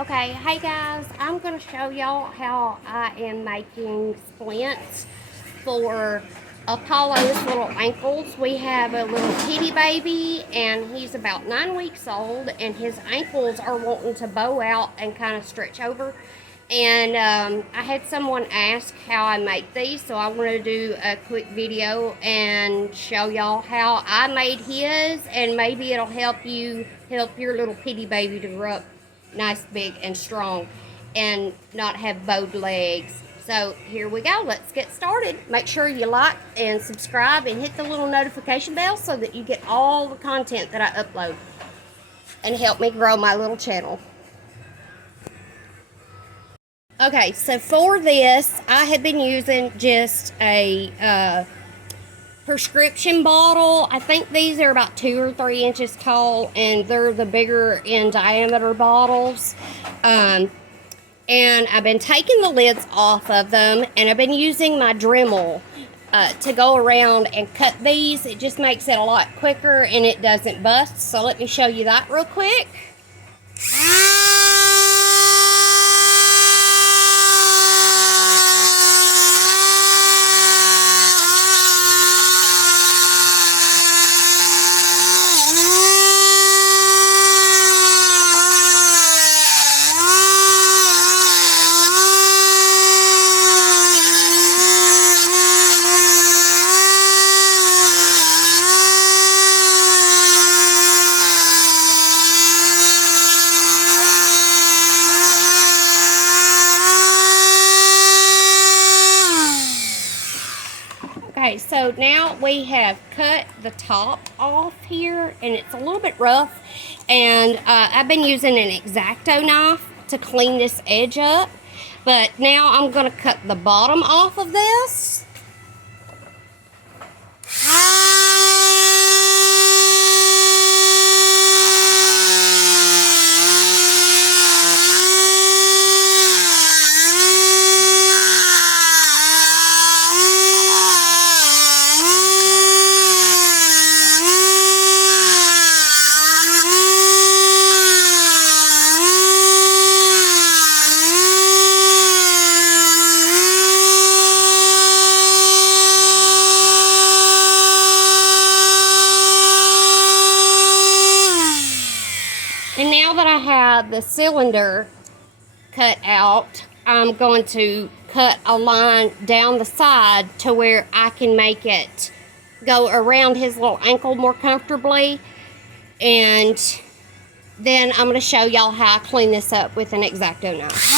Okay, hey guys, I'm going to show y'all how I am making splints for Apollo's little ankles. We have a little kitty baby and he's about 9 weeks old and his ankles are wanting to bow out and kind of stretch over. And I had someone ask how I make these, so I wanted to do a quick video and show y'all how I made his, and maybe it'll help you help your little kitty baby to grow up nice, big, and strong and not have bowed legs. So here we go. Let's get started. Make sure you like and subscribe and hit the little notification bell so that you get all the content that I upload and help me grow my little channel. Okay, so for this, I have been using just a prescription bottle. I think these are about 2 or 3 inches tall, and they're the bigger in diameter bottles. And I've been taking the lids off of them, and I've been using my Dremel to go around and cut these. It just makes it a lot quicker, and it doesn't bust. So let me show you that real quick. Okay, so now we have cut the top off here, and it's a little bit rough, and I've been using an X-Acto knife to clean this edge up, but now I'm going to cut the bottom off of this. And now that I have the cylinder cut out, I'm going to cut a line down the side to where I can make it go around his little ankle more comfortably. And then I'm going to show y'all how I clean this up with an X-Acto knife.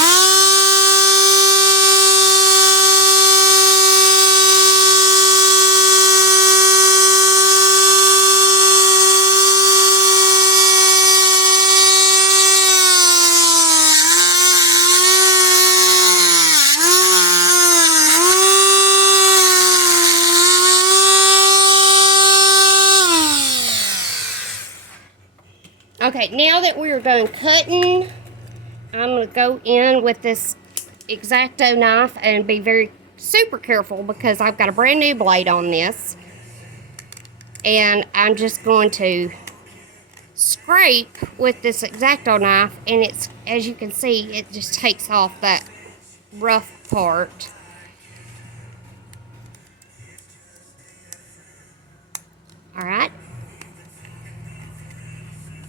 Okay, now that we're done cutting, I'm going to go in with this X-Acto knife and be very super careful because I've got a brand new blade on this. And I'm just going to scrape with this X-Acto knife, and it's, as you can see, it just takes off that rough part. Alright.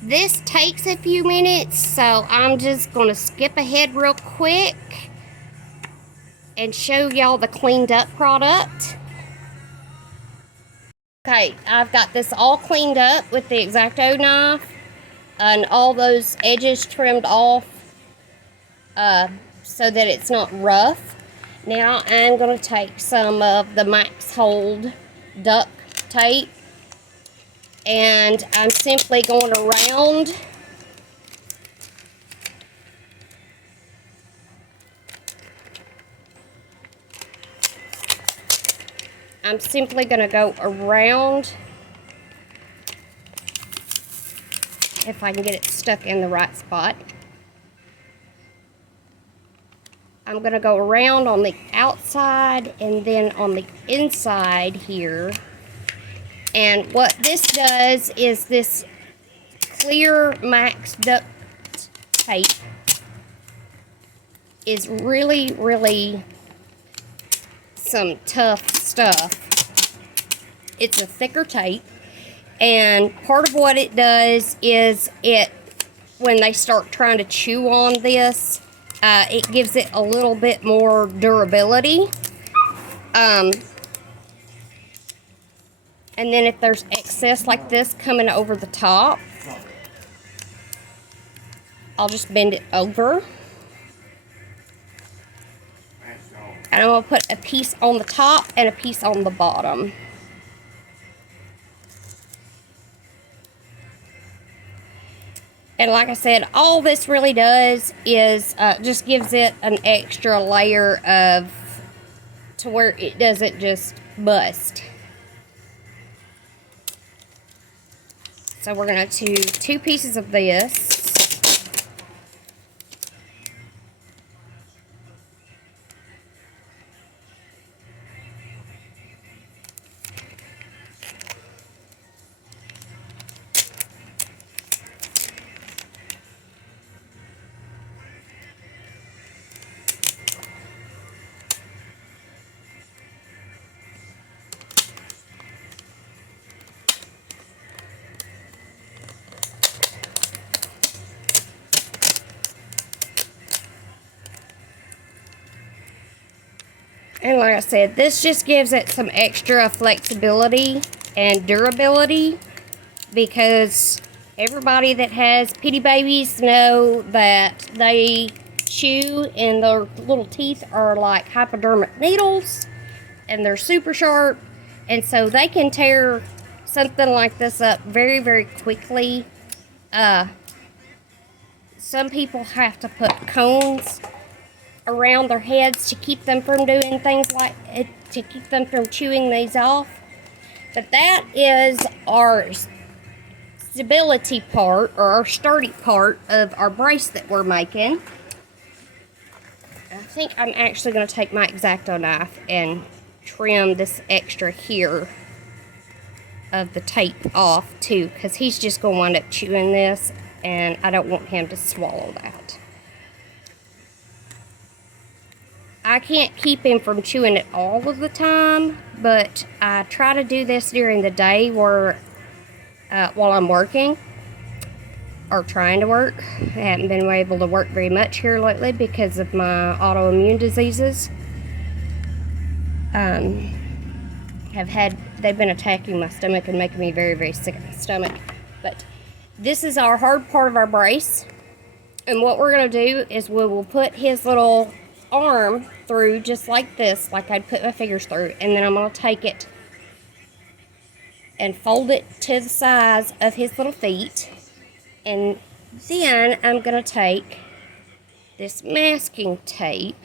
This takes a few minutes, so I'm just going to skip ahead real quick and show y'all the cleaned up product. Okay, I've got this all cleaned up with the X-Acto knife and all those edges trimmed off so that it's not rough. Now I'm going to take some of the Max Hold duct tape, and I'm simply going around I'm simply going to go around, if I can get it stuck in the right spot. I'm going to go around on the outside and then on the inside here. And what this does is this clear Max duct tape is really, really some tough stuff. It's a thicker tape, and part of what it does is when they start trying to chew on this, it gives it a little bit more durability. And then if there's excess like this coming over the top, I'll just bend it over. And I'm going to put a piece on the top and a piece on the bottom. And like I said, all this really does is just gives it an extra layer to where it doesn't just bust. So we're going to do 2 pieces of this. And like I said, this just gives it some extra flexibility and durability, because everybody that has pitty babies know that they chew and their little teeth are like hypodermic needles and they're super sharp, and so they can tear something like this up very, very quickly. Some people have to put cones around their heads to keep them from doing things like it, to keep them from chewing these off. But that is our stability part, or our sturdy part of our brace that we're making. I think I'm actually going to take my X-Acto knife and trim this extra here of the tape off too, because he's just going to wind up chewing this, and I don't want him to swallow that. I can't keep him from chewing it all of the time, but I try to do this during the day while I'm working or trying to work. I haven't been able to work very much here lately because of my autoimmune diseases. They've been attacking my stomach and making me very, very sick in the stomach. But this is our hard part of our brace, and what we're going to do is we will put his little arm through just like this, like I'd put my fingers through, and then I'm going to take it and fold it to the size of his little feet, and then I'm going to take this masking tape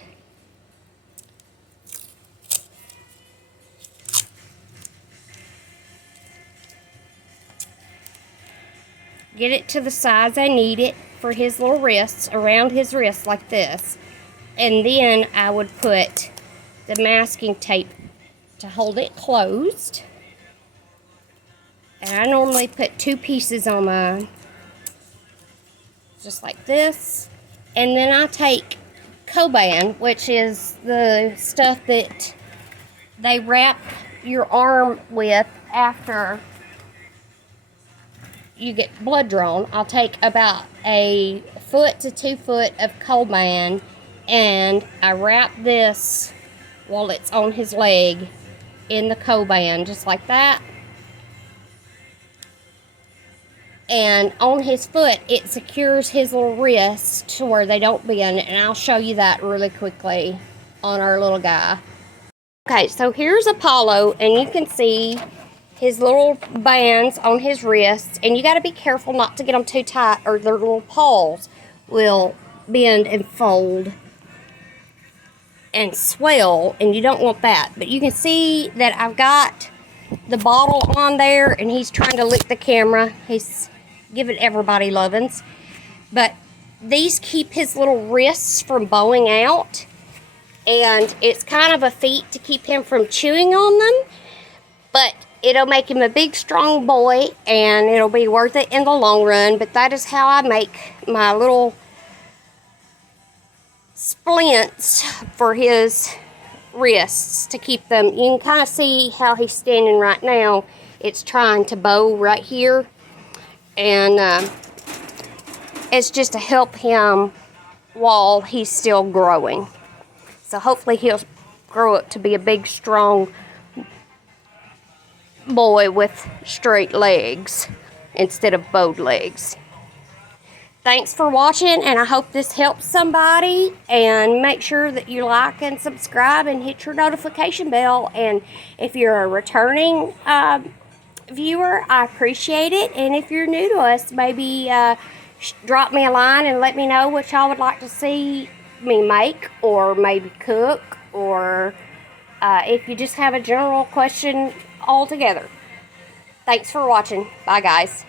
get it to the size I need it for his little wrists, around his wrists like this. And then I would put the masking tape to hold it closed. And I normally put 2 pieces on mine, just like this. And then I take Coban, which is the stuff that they wrap your arm with after you get blood drawn. I'll take about a foot to 2 foot of Coban, and I wrap this while it's on his leg in the Coban, just like that. And on his foot, it secures his little wrists to where they don't bend, and I'll show you that really quickly on our little guy. Okay, so here's Apollo, and you can see his little bands on his wrists, and you got to be careful not to get them too tight, or their little paws will bend and fold and swell, and you don't want that. But you can see that I've got the bottle on there, and he's trying to lick the camera. He's giving everybody lovin's. But these keep his little wrists from bowing out, and it's kind of a feat to keep him from chewing on them, but it'll make him a big, strong boy, and it'll be worth it in the long run. But that is how I make my little splints for his wrists to keep them. You can kind of see how he's standing right now. It's trying to bow right here, and it's just to help him while he's still growing. So hopefully he'll grow up to be a big, strong boy with straight legs instead of bowed legs. Thanks for watching, and I hope this helps somebody. And make sure that you like and subscribe and hit your notification bell. And if you're a returning viewer, I appreciate it. And if you're new to us, maybe drop me a line and let me know what y'all would like to see me make, or maybe cook, or if you just have a general question altogether. Thanks for watching. Bye, guys.